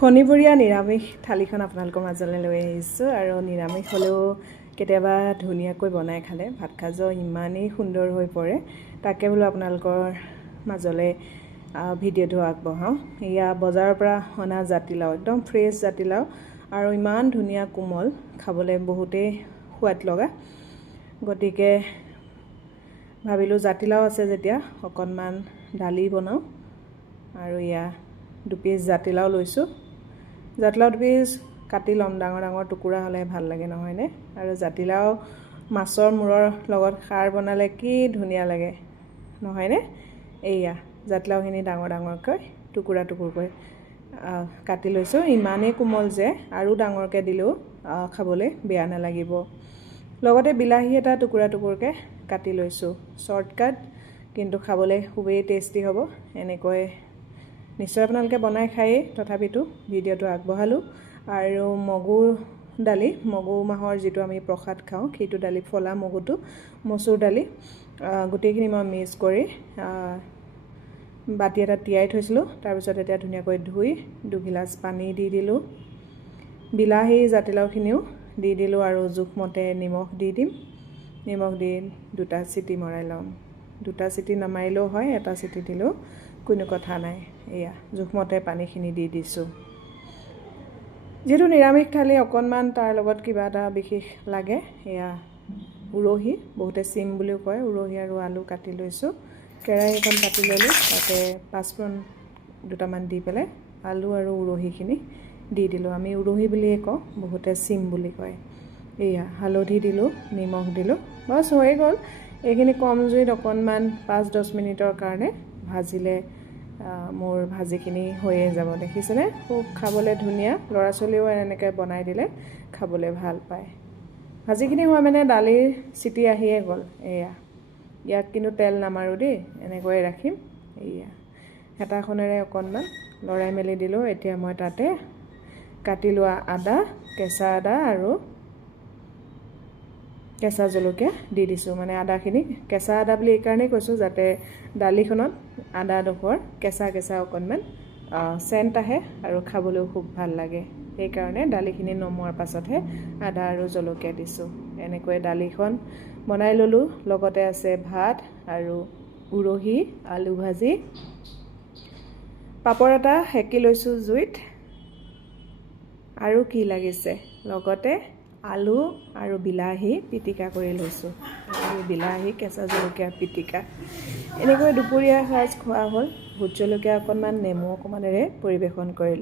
শনিবৰীয়া নিৰামিষ থালিখন আপোনালোকৰ মাজলৈ লৈ আহিছোঁ আৰু নিৰামিষ হ'লেও কেতিয়াবা ধুনীয়াকৈ বনাই খালে ভাত সাজৰ ইমানেই সুন্দৰ হৈ পৰে। তাকে বোলো আপোনালোকৰ মাজলৈ ভিডিঅ'টো আগবঢ়াওঁ। এয়া বজাৰৰ পৰা অনা জাতিলাও, একদম ফ্ৰেছ জাতিলাও আৰু ইমান ধুনীয়া কোমল, খাবলৈ বহুতেই সোৱাদ লগা। গতিকে ভাবিলোঁ জাতিলাও আছে যেতিয়া অকণমান দালি বনাওঁ আৰু এয়া দুপিচ জাতিলাও লৈছোঁ। জাতিলাও দুপিচ কাটি ল'ম, ডাঙৰ ডাঙৰ টুকুৰা হ'লে ভাল লাগে নহয়নে? আৰু জাতিলাও মাছৰ মূৰৰ লগত খাৰ বনালে কি ধুনীয়া লাগে নহয়নে? এইয়া জাতিলাওখিনি ডাঙৰ ডাঙৰকৈ টুকুৰা টুকুৰকৈ কাটি লৈছোঁ। ইমানেই কোমল যে আৰু ডাঙৰকৈ দিলেও খাবলৈ বেয়া নালাগিব। লগতে বিলাহী এটা টুকুৰা টুকুৰকৈ কাটি লৈছোঁ। শ্বৰ্টকাট কিন্তু খাবলৈ খুবেই টেষ্টি হ'ব। এনেকৈ নিশ্চয় আপোনালোকে বনাই খায়েই, তথাপিতো ভিডিঅ'টো আগবঢ়ালোঁ। আৰু মগু দালি, মগু মাহৰ যিটো আমি প্ৰসাদ খাওঁ সেইটো দালি, ফলা মগুটো, মচুৰ দালি গোটেইখিনি মই মিক্স কৰি বাতি এটাত তিয়াই থৈছিলোঁ। তাৰপিছত এতিয়া ধুনীয়াকৈ ধুই দুগিলাচ পানী দি দিলোঁ। বিলাহী জাতিলাওখিনিও দি দিলোঁ আৰু জোখমতে নিমখ দি দিম। নিমখ দি দুটা চিটি মৰাই ল'ম। দুটা চিটি নামাৰিলেও হয়, এটা চিটি দিলেও কোনো কথা নাই। এয়া জোখমতে পানীখিনি দি দিছোঁ। যিহেতু নিৰামিষ থালি অকণমান তাৰ লগত কিবা এটা বিশেষ লাগে। এয়া উৰহি, বহুতে চিম বুলিও কয়, উৰহি আৰু আলু কাটি লৈছোঁ। কেৰাহী এখন পাতি ল'লোঁ, তাতে পাঁচফোৰণ দুটামান দি পেলাই আলু আৰু উৰহিখিনি দি দিলোঁ। আমি উৰহি বুলিয়ে কওঁ, বহুতে চিম বুলি কয়। এয়া হালধি দিলোঁ, নিমখ দিলোঁ, বছ হৈ গ'ল। এইখিনি কম জুইত অকণমান 5-10 মিনিটৰ কাৰণে ভাজিলে মোৰ ভাজিখিনি হৈয়ে যাব। দেখিছেনে? খুব খাবলৈ ধুনীয়া। ল'ৰা ছোৱালীও এনেকৈ বনাই দিলে খাবলৈ ভাল পায়। ভাজিখিনি হোৱা মানে দালিৰ চিটি আহিয়ে গ'ল। এয়া ইয়াক কিন্তু তেল নামাৰোঁ দেই, এনেকৈয়ে ৰাখিম। এয়া হেতাখনেৰে অকণমান লৰাই মেলি দিলোঁ। এতিয়া মই তাতে কাটি লোৱা আদা, কেঁচা আদা আৰু কেঁচা জলকীয়া দি দিছোঁ। মানে আদাখিনি কেঁচা আদা বুলি এইকাৰণেই কৈছোঁ যাতে দালিখনত আদাডোখৰ কেঁচা কেঁচা অকণমান চেণ্ট আহে আৰু খাবলৈও খুব ভাল লাগে। সেইকাৰণে দালিখিনি নমোৱাৰ পাছতহে আদা আৰু জলকীয়া দিছোঁ। এনেকৈ দালিখন বনাই ল'লোঁ। লগতে আছে ভাত আৰু উৰহি, আলু ভাজি, পাপৰ এটা সেকি লৈছোঁ জুইত। আৰু কি লাগিছে? লগতে আলু আৰু বিলাহী পিটিকা কৰি লৈছোঁ। আলু, বিলাহী, কেঁচা জলকীয়া পিটিকা। এনেকৈ দুপৰীয়া সাজ খোৱা হ'ল। ভোট জলকীয়া অকণমান, নেমু অকণমানেৰে পৰিৱেশন কৰিলোঁ।